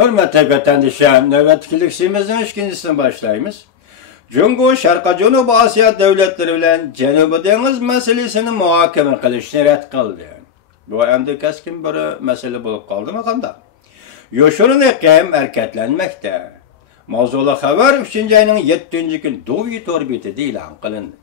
Hürmetli vatandaşlar, nöbetçilikimizin ikincisini başlayımız. Cumhur Şarkı Cənubi Asiya devletleri bilen Cenubi Deniz meselesini muhakeme kılışını ret kıldı. Bu endi keskin bir mesele bulup kaldı mı kanda? Yoşurun ekem erketlenmekte. Mavzulu haber 3. ayının 7. gün Duvi Torbiti ilan kılındı.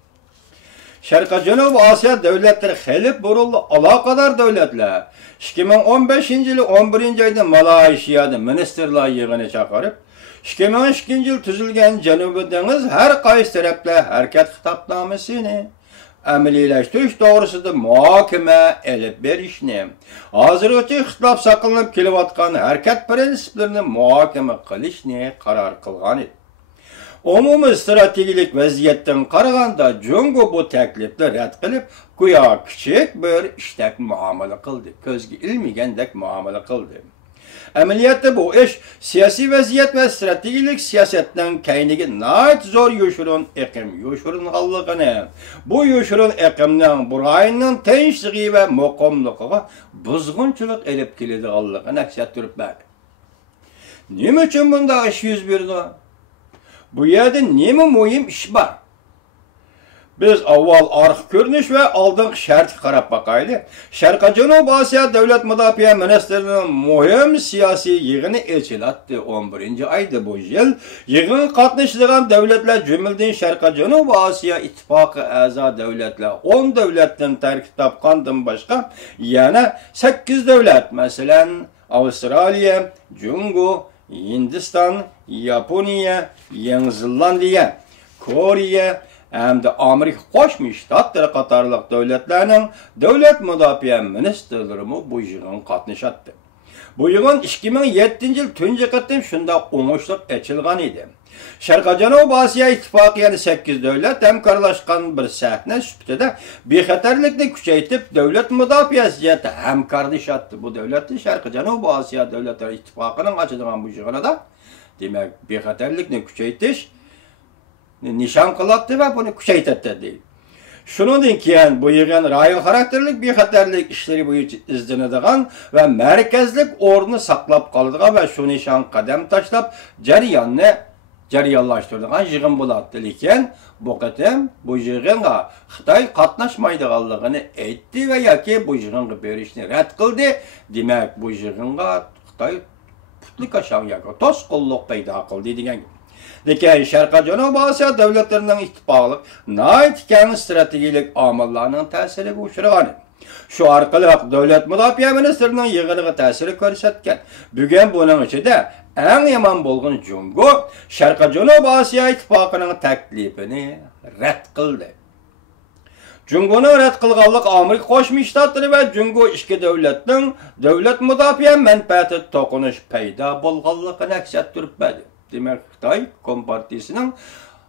Şarkı Cənubi Asiya devletleri helip buruldu alakadar devletler. 2015 yılı 11. ayda Malayşiyada ministerler yığını çakarıp 2012 yıl tüzülgen Cenubi Deniz her kayıs tarafla hareket hitapnamasını əmeliləşdiriş doğrusunda muhakeme elip berişini, hazırlıkçı hitap saklanıp kelivatkan hareket prensiplerini muhakeme kılışını karar kılgan edi. Umumi stratejilik vaziyetten qaraganda Cumhur bu teklifle red kılıp güya küçük bir iştek muamele kıldı. Közgü ilmigендek muamele kıldı. Əməliyyatda bu iş siyasi vaziyet ve stratejilik siyasetten keynigi nait zor yoşurun ekim yoşurun hallıqını, bu yoşurun ekimden burayının tenşliği ve muqomluğuna buzğunçuluk elip kelidi hallıqını aksiyat türüp bak. Nime için bunda iş yüz birdi? Bu yerde neme mühim iş var? Biz avval arıq görünüş ve aldığıq şart qarab bakaylı. Şarkı Cənubi Asiya Devlet Müdafiə Ministerinin mühim siyasi yığını eçilatdı 11. ayda bu yıl. Yığın katlaştırılan devletler cümüldün Şarkı Cənubi Asiya İttifakı əza devletler 10 devletten terk tapkandan başka yana 8 devlet mesela Avustralya, Cumhur, Hindistan, Yaponiya, Yeni Zelandiya, Koriya, hem de Amerika Qoşmuş Ştatları qatarlıq devletlerinin devlet müdafiə ministerleri bu yığın katlaşatdı. Bu yığın 2007 yıl tünce qıttım şunda umuşluq eçilgan idi. Şarkı Cənubi Asiya İttifakı yani 8 devlet hemkarlaşkan bir sahne sübtede bexatarlikni küçeytip devlet müdafiəsiyyəti hemkarlaşatdı. Bu devleti Şarkı Cənubi Asiya Devletleri İttifakının açıdığan bu yığına da demek bexatarlikni küçeytiş nişan kılattı ve bunu küçeytetti değil. Şunun keyin bu yığın rayon karakterlik bexatarlik işleri boyu izlenediğen ve merkezlik orunu saklap kalıdığan ve şu nişan kadem taşlap jariyonlaştırdıgan yığın bulattı. Lekin bu qatam bu yığınga Xitoy qatnaşmaydiganligini aytdi ve yoki bu yığınga berishni rad qildi. Demak bu yığınga Xitoy putlik aşağı yoki to'sqinlik paydo qildi degan. Lekin Şarkı Cənubi Asiya devletlerinin ittifaqlıq nait keng stratejilik amillarının ta'siriga uchragan. Şu arqali devlet müdafiə ministerinin yığınıga ta'siri ko'rsatgan. Bugun buning ichida eng yomon bo'lgan Cumhur Şarkı Cənubi Asiya ittifaqının taklifini rad qildi. Cumhurni rad qilganlik Amerika Qo'shma Shtatlari va Cumhur ikki davlatning davlat müdafiə manfaati to'qinish paydo bo'lganligini aks ettiribdi. Demek Xitoy Kompartiyasının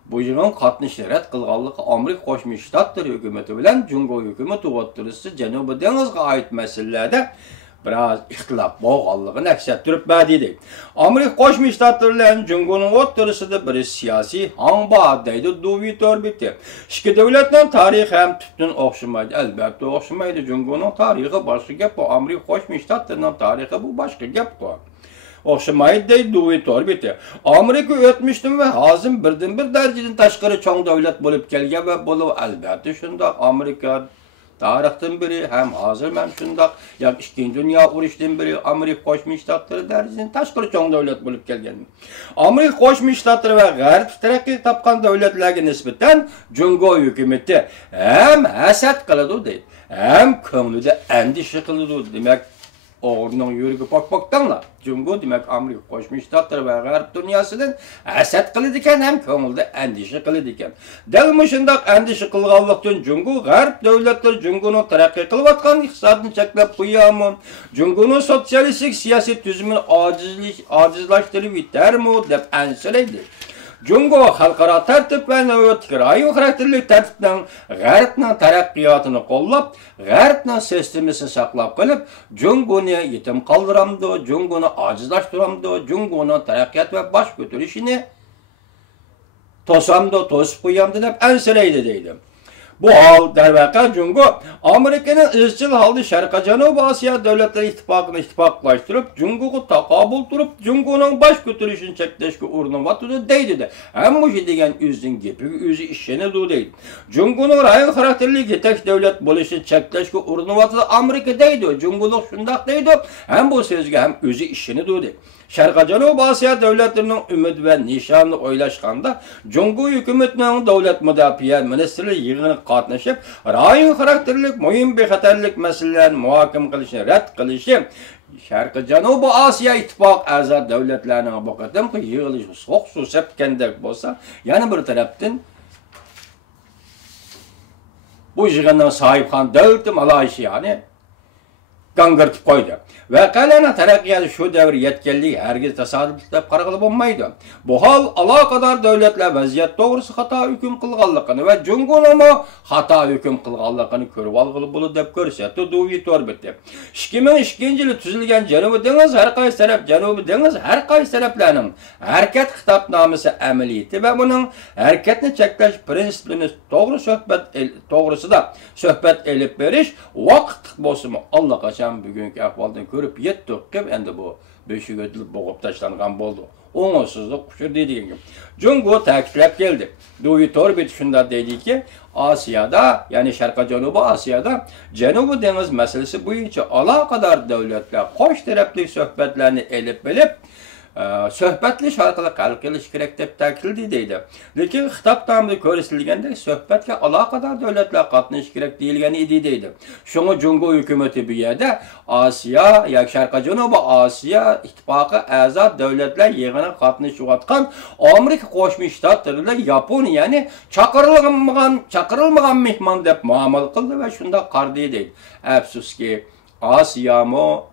bu yığın qatnashini rad qilganlik Amerika Qo'shma Shtatlari hukumati bilan Cumhur hukumati o'rtasida Janubiy dengizga oid masalalarda biraz ixtilof bo'lganligini aks ettiribdi dedi. Amerika Qo'shma Shtatlari bilan Cumhurning o'rtasida bir siyosiy hanba deydi Duvi Torbiti. İki davlatning tarixi ham tutun o'xshamaydi. Albatta o'xshamaydi. Cumhurning tarixi boshqa gap, bu Amerika Qo'shma Shtatlarining tarixi bu boshqa gap. Oxşamaydı deydi Duvi Torbiti. Amerika o'tmishdan ve hazır birden bir dereceden taşqarı çoğ devlet bulup kelgen ve bulup elbette şundaq Amerika tarixten biri hem hazır hem şundaq ya 2. Dünya Uruşu'dan biri Amerika Qo'shma Shtatlari dereceden taşqarı çoğ devlet bulup kelgen. Amerika Qo'shma Shtatlari ve G'arb taraqqiy topgan davlatlarga nisbatan Cumhur hukumati hem hasad qiladi deydi. Hem ko'nglida andisha qiladi. Demek Oğrunun yürüyü bakmaktanla Cumhur demek Amerika Qo'shma Shtatlari ve G'arb dünyasının hasad qiladigan hem ko'ngilda andisha qiladigan. Dal mushundaq andisha qilganlikdan Cumhur G'arb davlatlari Cumhurning taraqqiy qilayotgan iqtisodini cheklab qo'yami? Cumhurning sotsialistik siyosiy tuzumini ojizlashtirib yetarmi deb ansiraydi. Cumhur xalqaro tartib ve navbatdagi rayon xarakterli tartibdan G'arbning taraqqiyotini qo'llab, G'arbning sistemasini saqlab qolib, Cumhurni yetim qoldiramdi, Cumhurni ojizlashtiramdi, Cumhurning taraqqiyot ve bosh ko'tarishini to'sib qo'yamdi deb ansiraydi deydi. Bu hal dervaqa Cungo Amerika'nın izchil halda Sharqiy Janubiy Osiyo davlatlar ittifoqini ittifoqlashtirib, Jungoga taqobil turib, Jungoning bosh ko'tarishini cheklashga urininyapti deydi. Hamma shu degan o'zining gapiga o'zi ishonadi deydi. Jungoning rayon xarakterli yetakchi davlat bo'lishini cheklashga urininyapti Amerika deydi. Jungolik shundoq deydi. Ham bu so'zga ham o'zi ishonadi deydi. Sharqiy Janubiy Osiyo davlatlarining umid va nishonini o'ylashganda, Jungo hukumatining davlat mudofaa ministrligi yig'inida qatnashib, rayon xarakterli muhim bexatarlik masalalarini muhokama qilishni rad qilishi Sharqiy Janubiy Osiyo ittifoq a'zo davlatlarining bu qadimgi yig'ilishi so'q sepgandek bo'lsa, yana bir tarafdan bu yig'inning sohibxon davlati Malayziyani gangirtib qo'ydi. Voqealarning taraqqiyoti shu davr yetganligi hargiz tasodif deb qarag'ili bo'lmaydi. Bu hol aloqador davlatlar vaziyat to'g'risida xato hukm qilganligini va Jungoning xato hukm qilganligini ko'rib olg'ili bo'ladi deb ko'rsatdi Duvi Torbeti. 2002-yili tuzilgan Janubiy dengiz har qaysi taraflarning harakat xitobnomasi amaliyati va buning harakatni cheklash prinsiplini to'g'risida suhbat elib berish vaqt bo'lsa-mu allaqachon bugungi ahvoldan ko'rib yetdik deb endi bu beshiga o'tilib bo'g'ib tashlangan bo'ldi. O'ng'ursizlik qushur deydigan. Jungo ta'kidlab keldi. Duvi Torbet shunda deydiki, Osiyoda, ya'ni Sharqiy Janubiy Osiyoda Janubiy dengiz masalasi bo'yicha aloqador davlatlar qo'sh tarafli suhbatlarni elib bilib, suhbatli orqali hal qilish kerak deb ta'kidladi deydi. Lekin xitobnomada ko'rsatilganda suhbatga aloqador davlatlar qatnashishi kerak deyilgan edi deydi. Shunga Jungo hukumati bu yerda Osiyo yoki Sharqiy Janubiy Osiyo ittifoqi a'zo davlatlar yig'inida qatnashayotgan Amerika Qo'shma Shtatlari bilan Yaponiyani chaqirilmagan mehmon deb muomala qildi va shunda qardi deydi. Afsuski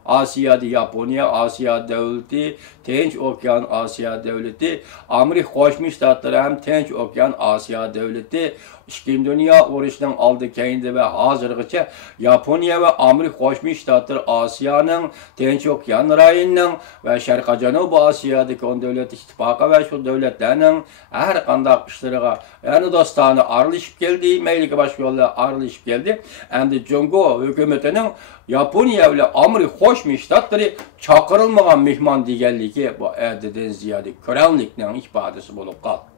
Asiyoda Yaponiya, Osiyo davlati, Tinch okean Osiyo davlati, Amerika Qo'shma Shtatlari ham Tinch okean Osiyo davlati, Ikkinchi dunyo urushining oldi keyindi va hozirgacha Yaponiya va Amerika Qo'shma Shtatlari Osiyoning Tinch okean rayonining va Sharqiy Janubiy Osiyodagi davlat ittifoqi va shu davlatlarning har qanday ishlariga yana do'stona aralashib keldi, mayliga boshqa yo'llar aralashib keldi. Endi Jungo hukumatining Yaponiya bilan Amerika Qo'shma Shtatlari chaqirilmagan mehmon deganligi bu addidan ziyodi ko'ramlikning ifodasi bo'lib qoldi.